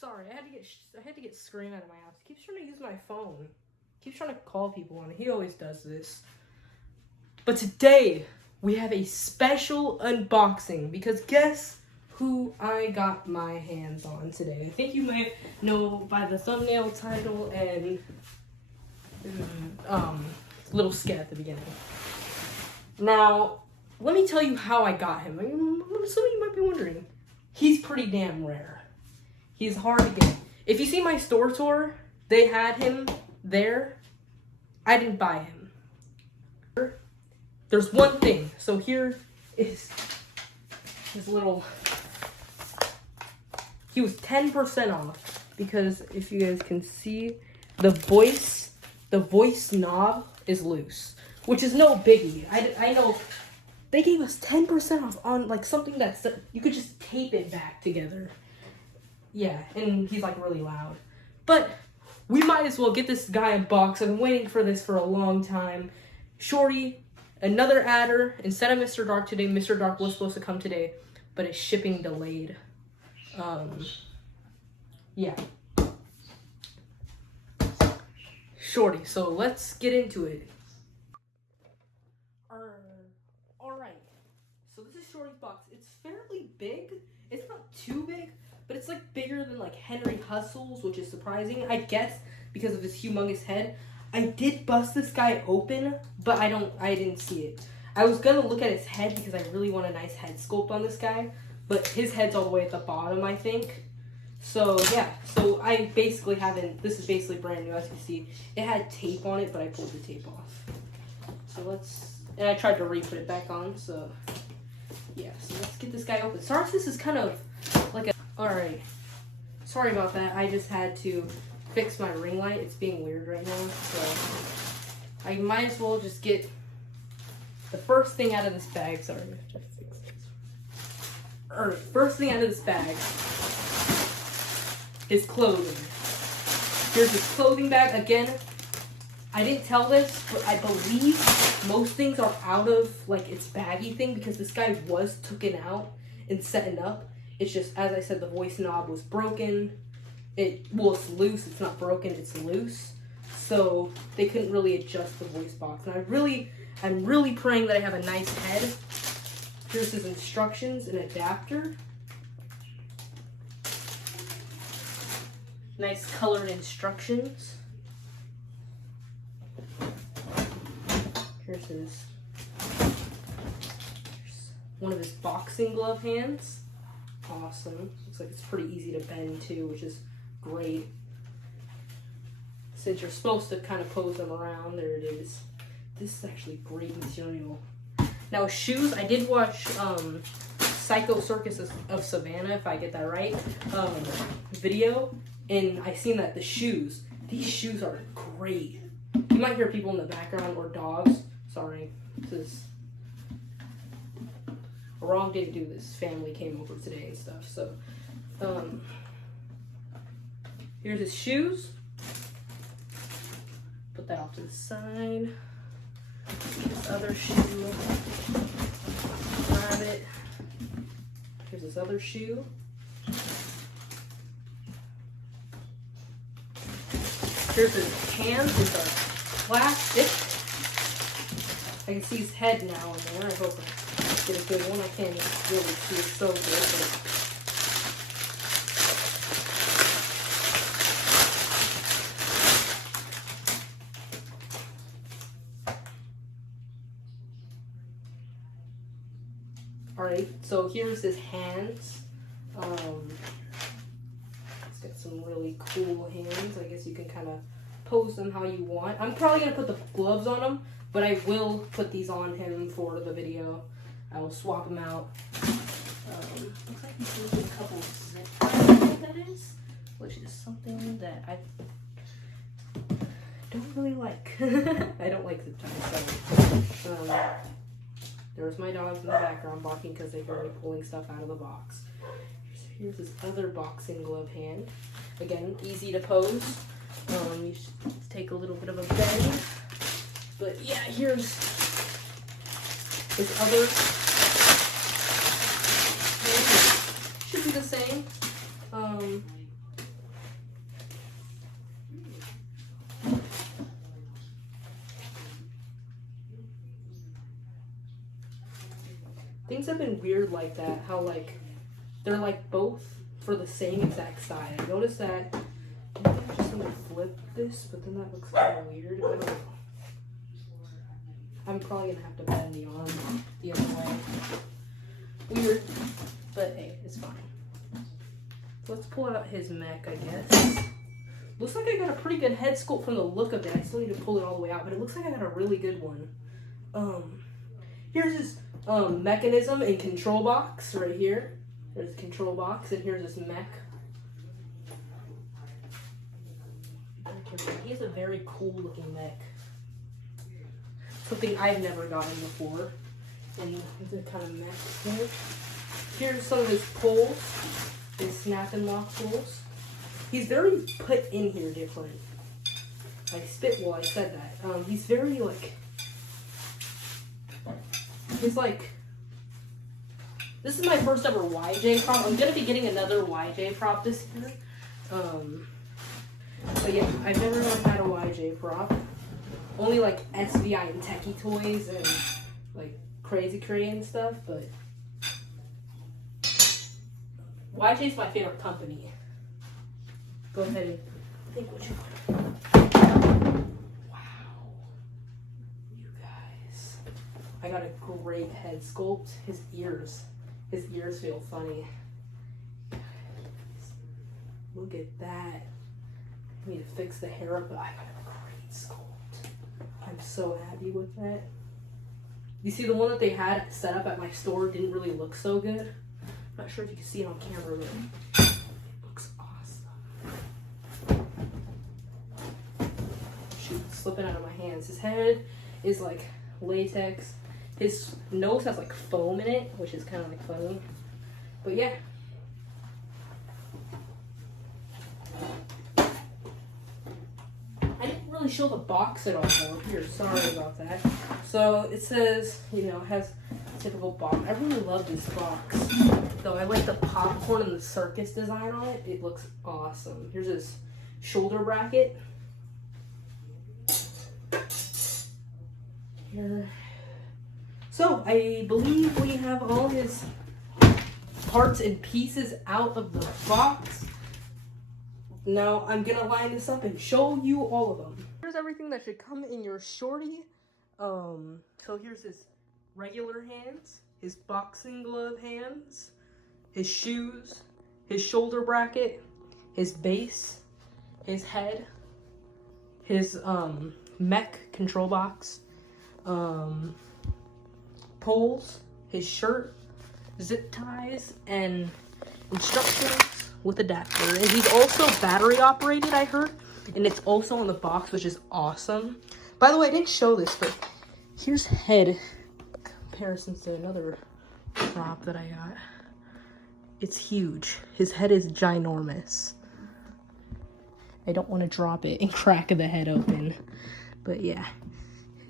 Sorry, I had to get Scream out of my house. He keeps trying to use my phone. He keeps trying to call people on it. He always does this. But today, we have a special unboxing because guess who I got my hands on today? I think you might know by the thumbnail title and little skit at the beginning. Now, let me tell you how I got him. Some of you might be wondering. He's pretty damn rare. He's hard to get. If you see my store tour, they had him there. I didn't buy him. There's one thing. So here is his little... He was 10% off because if you guys can see, the voice knob is loose, which is no biggie. I know they gave us 10% off on like something that's you could just tape it back together. Yeah, and he's like really loud. But we might as well get this guy unboxed. I've been waiting for this for a long time. Shorty, another adder. Instead of Mr. Dark today, Mr. Dark was supposed to come today, but it's shipping delayed. Yeah. Shorty, so let's get into it. Alright. So this is Shorty's box. It's fairly big. It's not too big, but it's like bigger than like Henry Hustle's, which is surprising, I guess, because of his humongous head. I did bust this guy open, but I didn't see it. I was gonna look at his head because I really want a nice head sculpt on this guy, but his head's all the way at the bottom, I think. So yeah, so I basically haven't, this is basically brand new, as you can see. It had tape on it, but I pulled the tape off. So and I tried to re-put it back on, so yeah, so let's get this guy open. Sorry if this is kind of like a, alright, sorry about that, I just had to fix my ring light. It's being weird right now, so I might as well just get the first thing out of this bag. Sorry, alright, first thing out of this bag is clothing. Here's his clothing bag. Again, I didn't tell this, but I believe most things are out of like its baggy thing because this guy was taken out and setting up. It's just, as I said, the voice knob was broken. Well, it's loose. It's not broken. It's loose. So they couldn't really adjust the voice box. And I'm really praying that I have a nice head. Here's his instructions and adapter. Nice colored instructions. Here's one of his boxing glove hands. Awesome. Looks like it's pretty easy to bend too, which is great. Since you're supposed to kind of pose them around, there it is. This is actually great material. Now shoes, I did watch Psycho Circus of Savannah, if I get that right, video, and I seen that these shoes are great. You might hear people in the background or dogs. Sorry, this is a wrong day to do this. Family came over today and stuff, so here's his shoes. Put that off to the side. This other shoe. Grab it. Here's his other shoe. Here's his hands, which are plastic. I can see his head now in there. I hope I get a good one. I can't really see it so good, Alright, so here's his hands. He's got some really cool hands. I guess you can kind of pose them how you want. I'm probably going to put the gloves on him, but I will put these on him for the video. I will swap them out. Looks like he's using a couple zip ties, I think that is, which is something that I don't really like. I don't like zip ties, so there's my dogs in the background barking because they heard me pulling stuff out of the box. Here's his other boxing glove hand. Again, easy to pose. You should take a little bit of a bend. But yeah, here's his other hand. Should be the same. Things have been weird like that, how like they're like both for the same exact side. I noticed that. I think I'm just gonna flip this, but then that looks kind of weird. I don't know. I'm probably gonna have to bend the arm the other way. Weird, but hey, it's fine. So let's pull out his mech, I guess. Looks like I got a pretty good head sculpt from the look of it. I still need to pull it all the way out, but it looks like I got a really good one. Here's his mechanism and control box right here. There's the control box, and here's his mech. He's a very cool looking mech. Something I've never gotten before. And the kind of mech here. Here's some of his poles, his snap and lock poles. He's very put in here different. I spit while I said that. He's very like, he's like, this is my first ever YJ prop. I'm gonna be getting another YJ prop this year. But yeah, I've never really had a YJ prop. Only like SVI and Techie Toys and like Crazy Cray and stuff, but YJ's my favorite company. Go ahead and think what you want. Wow. You guys. I got a great head sculpt. His ears feel funny. Look at that. I need to fix the hair up, but I got a great sculpt. I'm so happy with that. You see, the one that they had set up at my store didn't really look so good. I'm not sure if you can see it on camera, but it looks awesome. Shoot, it's slipping out of my hands. His head is like latex. His nose has like foam in it, which is kind of like funny. But yeah. I didn't really show the box at all here. Sorry about that. So it says, you know, has a typical box. I really love this box. Though I like the popcorn and the circus design on it. It looks awesome. Here's his shoulder bracket. Here. So I believe we have all his parts and pieces out of the box. Now I'm gonna line this up and show you all of them. Here's everything that should come in your shorty. So here's his regular hands, his boxing glove hands, his shoes, his shoulder bracket, his base, his head, his mech control box, poles, his shirt, zip ties, and instructions with adapter. And he's also battery operated, I heard, and it's also in the box, which is awesome. By the way, I didn't show this, but here's head comparisons to another prop that I got. It's huge. His head is ginormous. I don't want to drop it and crack the head open, but yeah,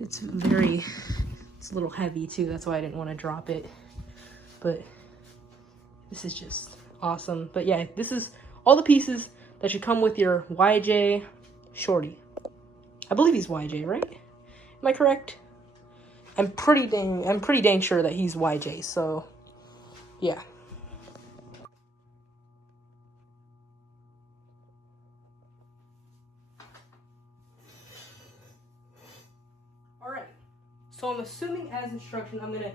it's a little heavy too. That's why I didn't want to drop it, but this is just awesome. But yeah, this is all the pieces that should come with your YJ shorty. I believe he's YJ, right? Am I correct? I'm pretty dang sure that he's YJ, so yeah. Alright, so I'm assuming as instruction, I'm gonna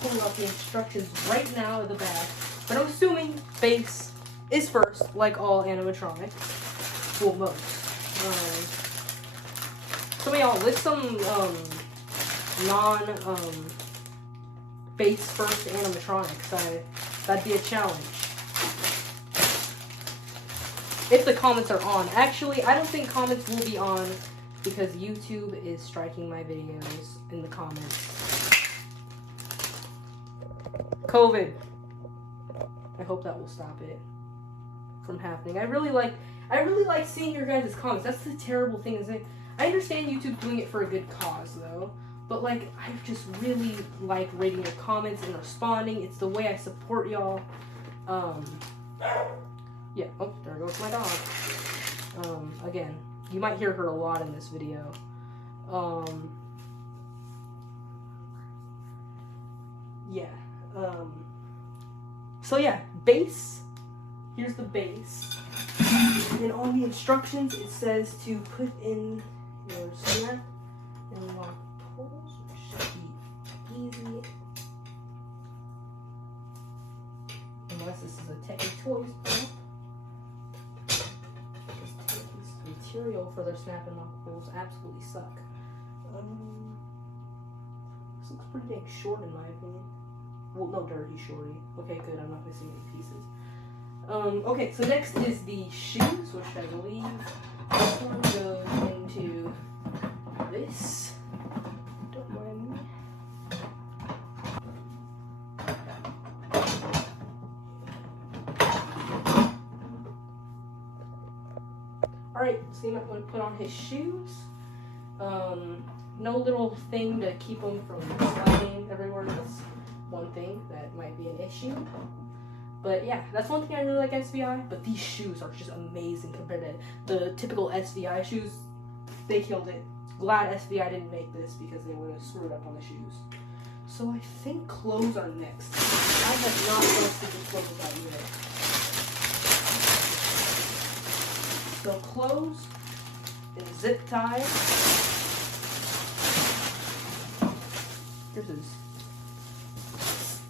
pull out the instructions right now of the bag, but I'm assuming base is first, like all animatronics. Well, most. Some of y'all list some base first animatronics. That'd be a challenge. If the comments are on. Actually, I don't think comments will be on because YouTube is striking my videos in the comments. COVID. I hope that will stop it from happening. I really like seeing your guys' comments. That's the terrible thing, is that I understand YouTube doing it for a good cause though, but like I just really like reading your comments and responding. It's the way I support y'all. Yeah, oh, there goes my dog. Again, you might hear her a lot in this video. Yeah. So yeah, base. Here's the base. And on the instructions, it says to put in your snap and lock holes, which should be easy. Unless this is a Techie Toys pump. Because Techie's material for their snap and lock holes absolutely suck. This looks pretty dang short in my opinion. Well, no, dirty shorty. Okay, good, I'm not missing any pieces. Okay, so next is the shoes, which I believe this one goes into this. Don't mind me. Alright, so you might want to put on his shoes. No little thing to keep him from sliding everywhere. That's one thing that might be an issue. But yeah, that's one thing I really like SVI, but these shoes are just amazing compared to the typical SVI shoes. They killed it. Glad SVI didn't make this because they would have screwed up on the shoes. So I think clothes are next. I have not posted the clothes out yet. So clothes and zip ties. Here's his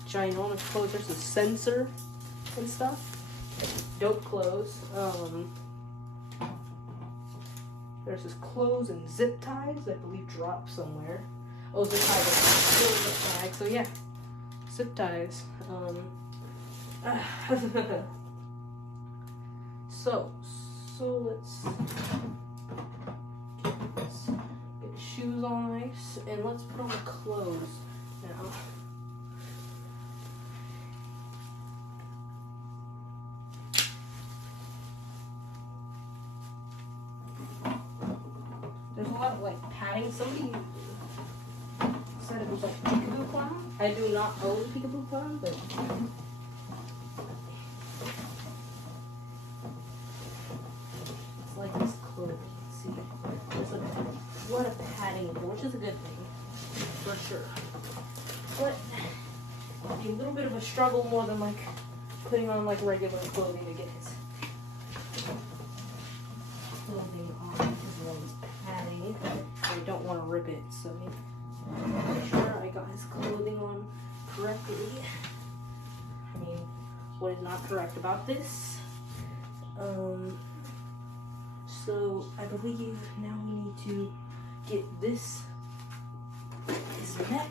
ginormous clothes. There's a sensor and stuff. Dope clothes. There's his clothes and zip ties, I believe dropped somewhere. Oh, zip ties are still in the bag. So yeah, zip ties. So let's get his shoes on nice, and let's put on the clothes now. There's a lot of like padding. Somebody said it was like peekaboo clown. I do not own peekaboo clown, but it's like this clothing. See, there's a lot of padding in here, which is a good thing for sure. But it'll be a little bit of a struggle more than like putting on like regular clothing to get his clothing on as well as padding. I don't want to rip it, so make sure I got his clothing on correctly. I mean, what is not correct about this? So I believe now we need to get his neck.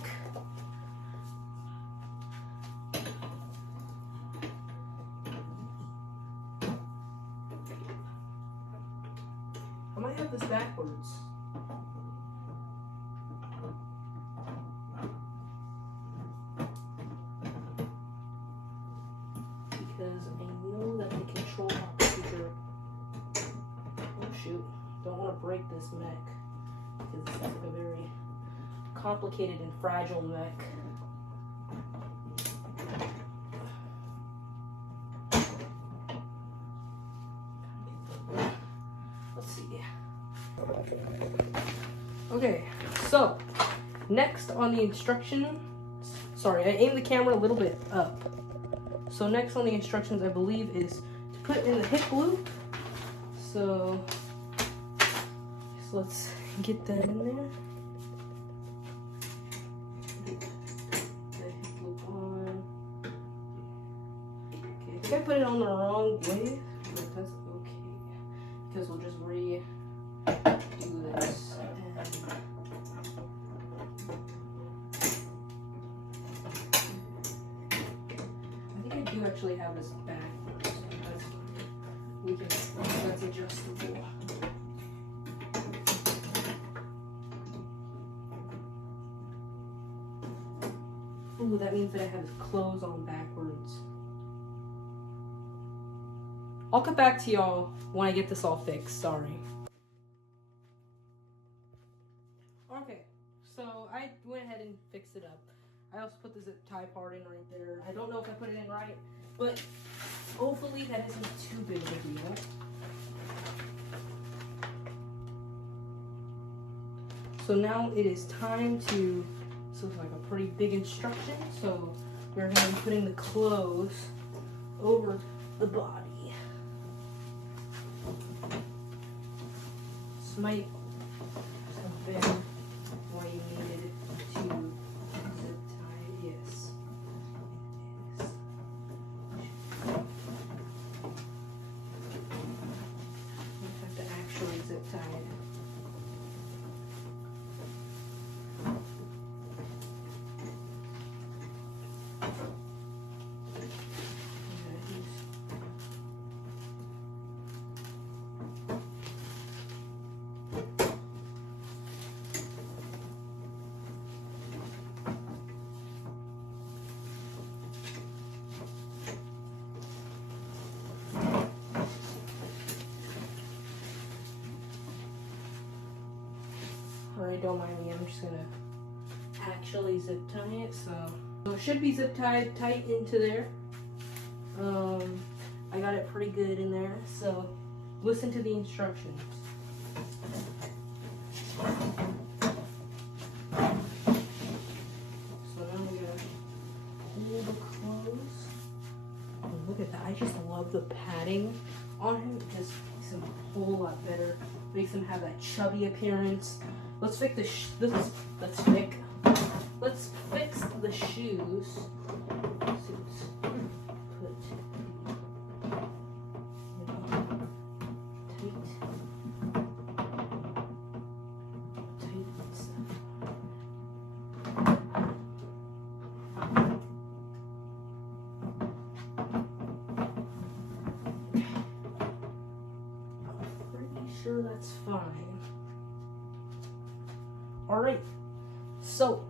I might have this backwards. Because I know that the control computer. Oh shoot! Don't want to break this mech because it's like a very complicated and fragile mech. Let's see. Okay, so next on the instructions, sorry, I aimed the camera a little bit up. So next on the instructions, I believe, is to put in the hip loop. So let's get that in there. The hip loop on. Okay, I think I put it on the wrong way, but that's okay because we'll just redo this. I think I do actually have this backwards. That's adjustable. Ooh, that means that I have his clothes on backwards. I'll get back to y'all when I get this all fixed, sorry. Okay, so I went ahead and fixed it up. I also put the zip tie part in right there. I don't know if I put it in right, but hopefully that isn't too big of a deal. So now it is time to, so it's like a pretty big instruction. So we're going to be putting the clothes over the body. This might have been why you needed to zip tie. Yes, it is. You have to actually zip tie it. Alright, don't mind me, I'm just gonna actually zip tie it, so it should be zip tied tight into there. I got it pretty good in there, so listen to the instructions. So now we gotta pull the clothes. Oh, look at that, I just love the padding on him. It just makes him a whole lot better. Makes him have that chubby appearance. Let's fix the let's fix the shoes. Sure, that's fine. All right, so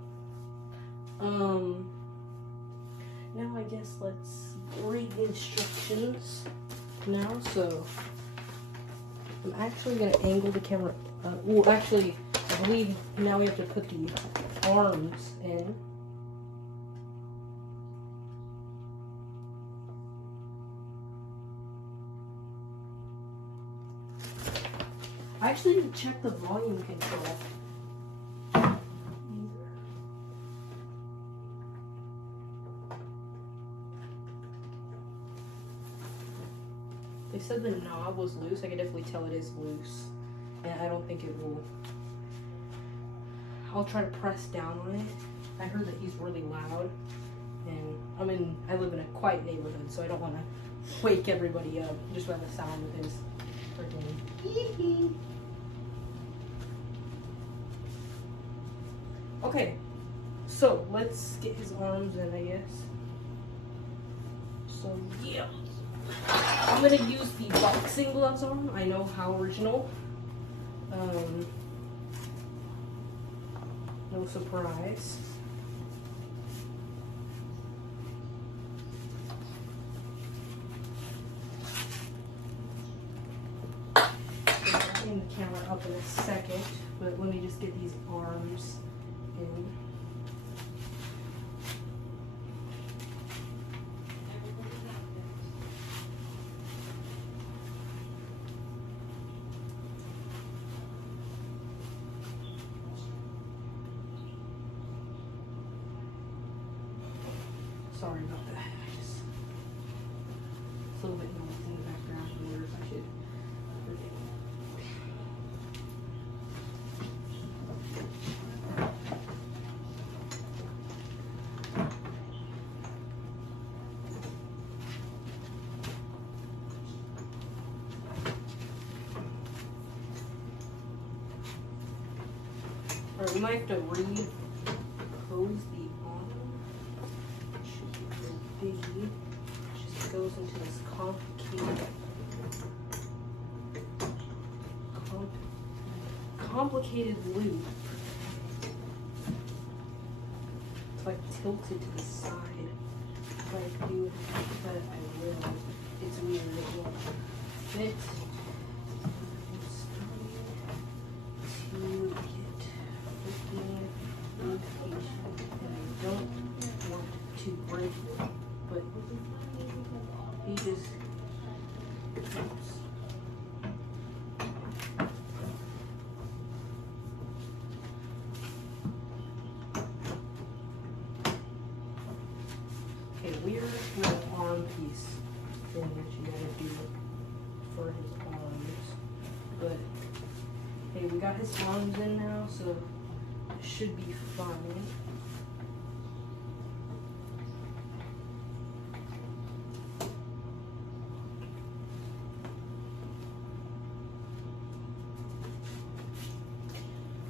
now I guess let's read the instructions now. So I'm actually gonna angle the camera. Well, actually, I believe now we have to put the arms in. I actually didn't check the volume control. They said the knob was loose. I can definitely tell it is loose. And I don't think it will. I'll try to press down on it. I heard that he's really loud. And I live in a quiet neighborhood, so I don't want to wake everybody up just by the sound of his freaking Okay, so let's get his arms in, I guess. So yeah, I'm gonna use the boxing gloves on. I know, how original. No surprise. So I'll bring the camera up in a second, but let me just get these arms in. Sorry about that. It's a little bit noisy in the background. I wonder if I should forget. Alright, we might have to repose the arm. It should be real biggie. It just goes into this complicated loop. It's like tilted to the side. If I do it, but I will. It's weird. It won't fit. To get freaking location, and I don't want to break it, but he just keeps. Okay, we got his arms in now, so it should be fine.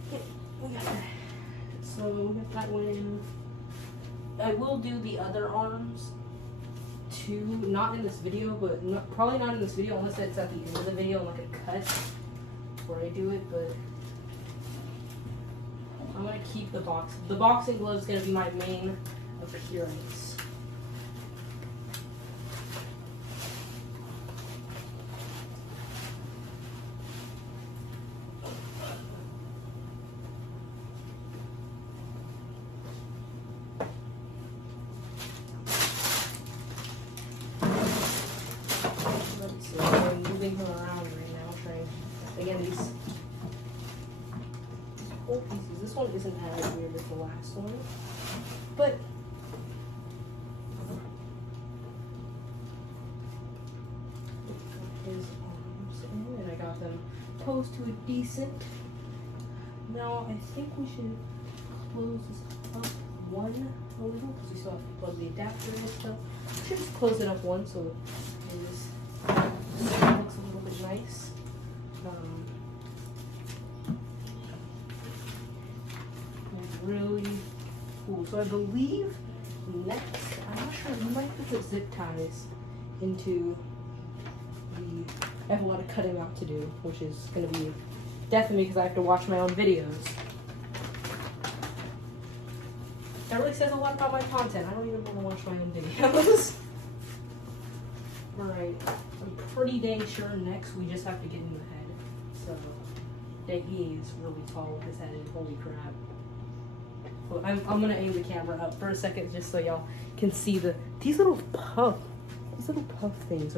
Okay, we got that. So we got that one in. I will do the other arms too, not in this video, but probably not in this video unless it's at the end of the video, like a cut before I do it, but I'm gonna keep the box. The boxing glove is gonna be my main appearance. I'm moving him around right now, trying. Again, these whole pieces. This one isn't as weird as the last one, but his arms in, and I got them posed to a decent. Now I think we should close this up one a little because we still have to plug the adapter and stuff. We should just close it up one so it is. Looks a little bit nice. Really cool. So I believe next, I'm not sure, we might have to put zip ties into the, I have a lot of cutting out to do, which is going to be definitely because I have to watch my own videos. That really says a lot about my content. I don't even want to watch my own videos. Alright, I'm pretty dang sure next we just have to get in the head. So, that he is really tall with his head, holy crap. Well, I'm gonna aim the camera up for a second just so y'all can see these little puff things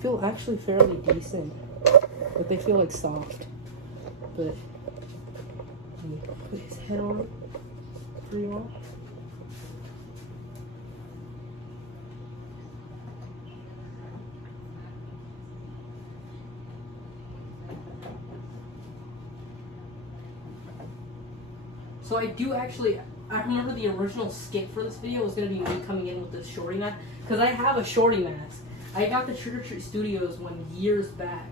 feel actually fairly decent. But they feel like soft. But, let me put his head on for y'all. So I do actually, I remember the original skit for this video was going to be me coming in with this shorty mask. Because I have a shorty mask. I got the Trick or Treat Studios one years back.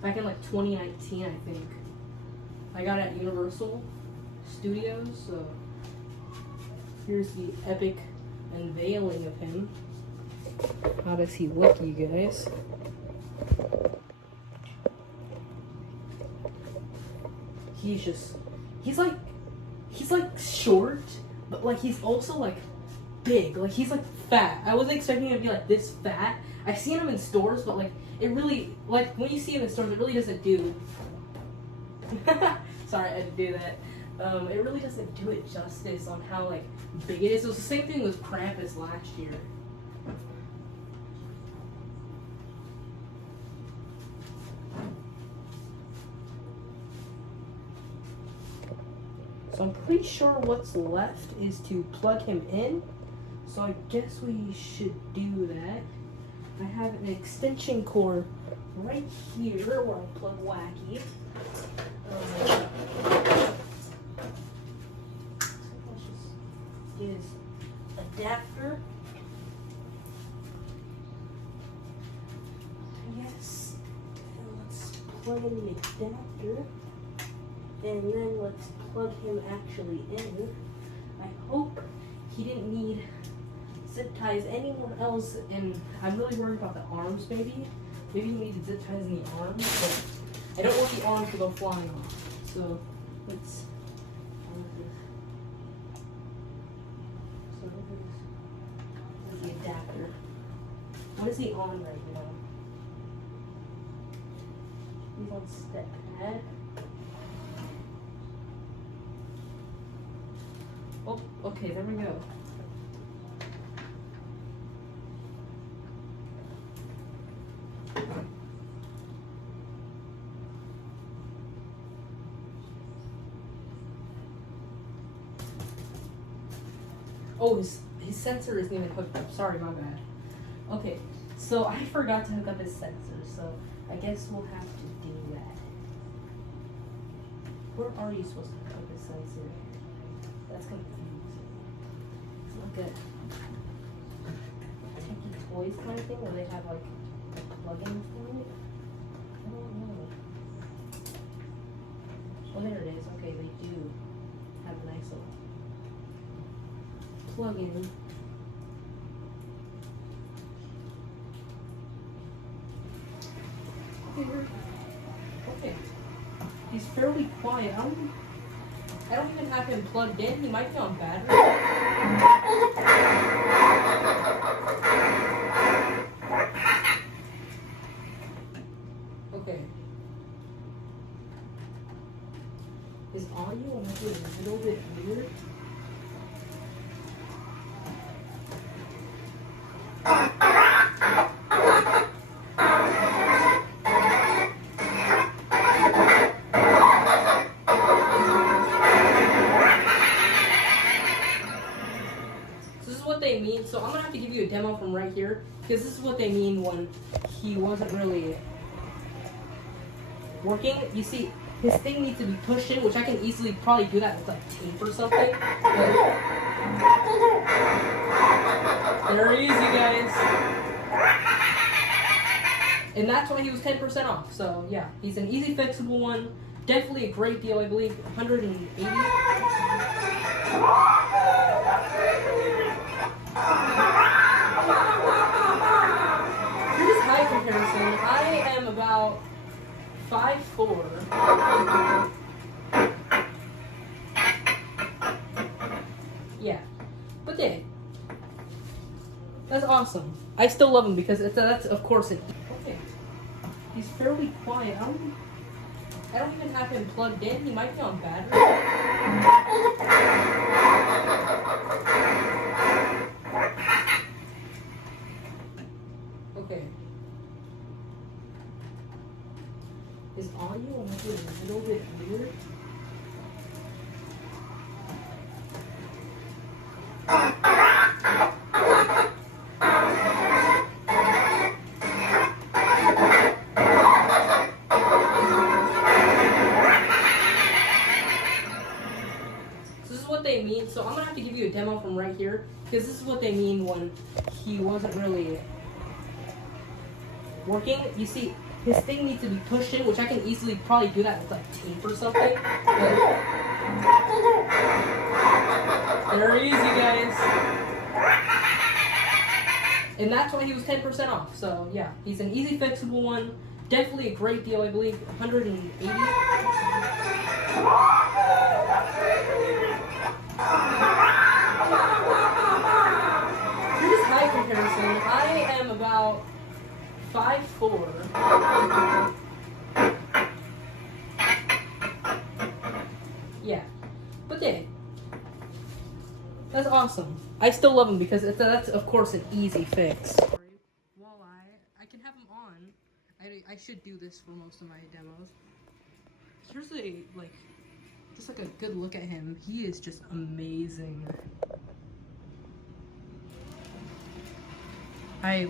Back in like 2019, I think. I got it at Universal Studios. So here's the epic unveiling of him. How does he look, you guys? He's like short, but like he's also like big, like he's like fat. I wasn't expecting him to be like this fat. I've seen him in stores, but like it really, like when you see him in stores, it really doesn't do. Sorry, I had to do that. It really doesn't do it justice on how like big it is. It was the same thing with Krampus last year. So I'm pretty sure what's left is to plug him in. So I guess we should do that. I have an extension cord right here where I plug Wacky. Let's just get his adapter. Yes. And let's plug in the adapter. And then let's plug him actually in. I hope he didn't need zip ties anywhere else, and I'm really worried about the arms maybe. Maybe he needed zip ties in the arms, but I don't want the arms to go flying off. So let's the adapter. What is he on right now? He's on step pad. Oh, okay, there we go. Oh, his sensor isn't even hooked up. Sorry, my bad. Okay, so I forgot to hook up his sensor, so I guess we'll have to do that. Where are you supposed to put the sensor? That's confused. It's like a techie toys kind of thing where they have like plugins for it. I don't know. Oh, there it is. Okay, they do have a nice little plug-in. Okay. He's fairly quiet. I don't even have him plugged in. He might be on battery. Okay. His audio might be a little bit weird. They mean, so I'm gonna have to give you a demo from right here because this is what they mean when he wasn't really working. You see, his thing needs to be pushed in, which I can easily probably do that with like tape or something. But they're easy, guys. And that's why he was 10% off. So yeah, he's an easy fixable one. Definitely a great deal, I believe. 180. Here's height comparison. I am about 5'4". Yeah, but yeah, that's awesome. I still love him because that's of course an okay. He's fairly quiet. I don't even have him plugged in. He might be on battery. Okay. His audio might be a little bit weird. They mean, so I'm gonna have to give you a demo from right here because this is what they mean when he wasn't really working. You see, his thing needs to be pushed in, which I can easily probably do that with like tape or something. But they're easy, guys. And that's why he was 10% off. So yeah, he's an easy fixable one. Definitely a great deal, I believe. 180. Here's height comparison. I am about 5'4". Yeah, but yeah, that's awesome. I still love him because that's of course an easy fix. Walleye, I can have him on. I should do this for most of my demos. Here's just like a good look at him. He is just amazing. I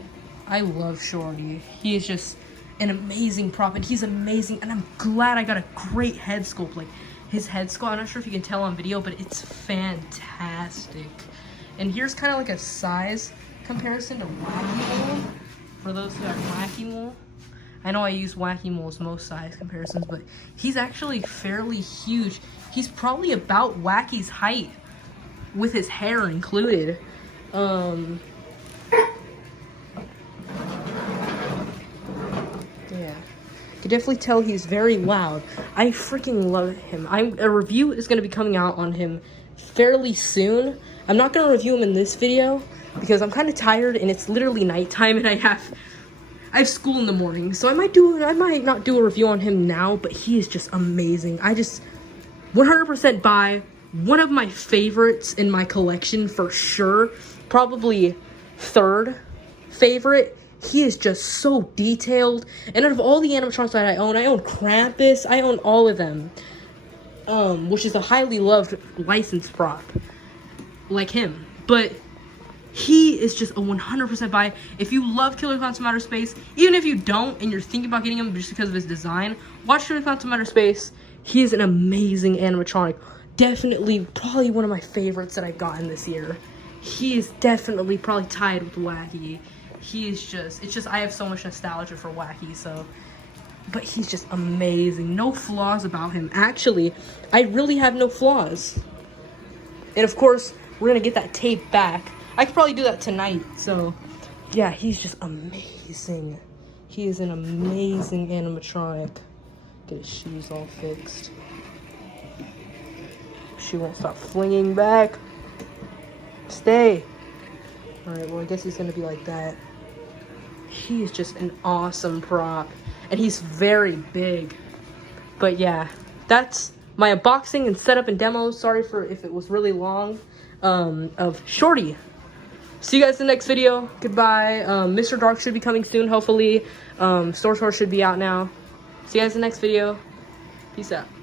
love Shorty. He is just an amazing prop, and he's amazing, and I'm glad I got a great head sculpt. Like, his head sculpt, I'm not sure if you can tell on video, but it's fantastic. And here's kind of like a size comparison to Wacky Mole. For those who are Wacky Mole. I know I use Wacky Mole's most size comparisons, but he's actually fairly huge. He's probably about Wacky's height, with his hair included. Yeah, you can definitely tell he's very loud. I freaking love him. A review is going to be coming out on him fairly soon. I'm not going to review him in this video because I'm kind of tired and it's literally nighttime and I have school in the morning, so I might not do a review on him now, but he is just amazing. I just 100% buy. One of my favorites in my collection for sure. Probably third favorite. He is just so detailed. And out of all the animatronics that I own Krampus, I own all of them. Which is a highly loved licensed prop. Like him. But he is just a 100% buy. If you love Killer Clowns from Outer Space, even if you don't and you're thinking about getting him just because of his design, watch Killer Clowns from Outer Space. He is an amazing animatronic. Definitely, probably one of my favorites that I've gotten this year. He is definitely probably tied with Wacky. He is just, it's just, I have so much nostalgia for Wacky, so. But he's just amazing. No flaws about him. Actually, I really have no flaws. And of course, we're gonna get that tape back. I could probably do that tonight, so. Yeah, he's just amazing. He is an amazing animatronic. Get his shoes all fixed. She won't stop flinging back. Stay. Alright, well, I guess he's gonna be like that. He is just an awesome prop. And he's very big. But yeah, that's my unboxing and setup and demo. Sorry for if it was really long. Of Shorty. See you guys in the next video. Goodbye. Mr. Dark should be coming soon, hopefully. Store should be out now. See you guys in the next video. Peace out.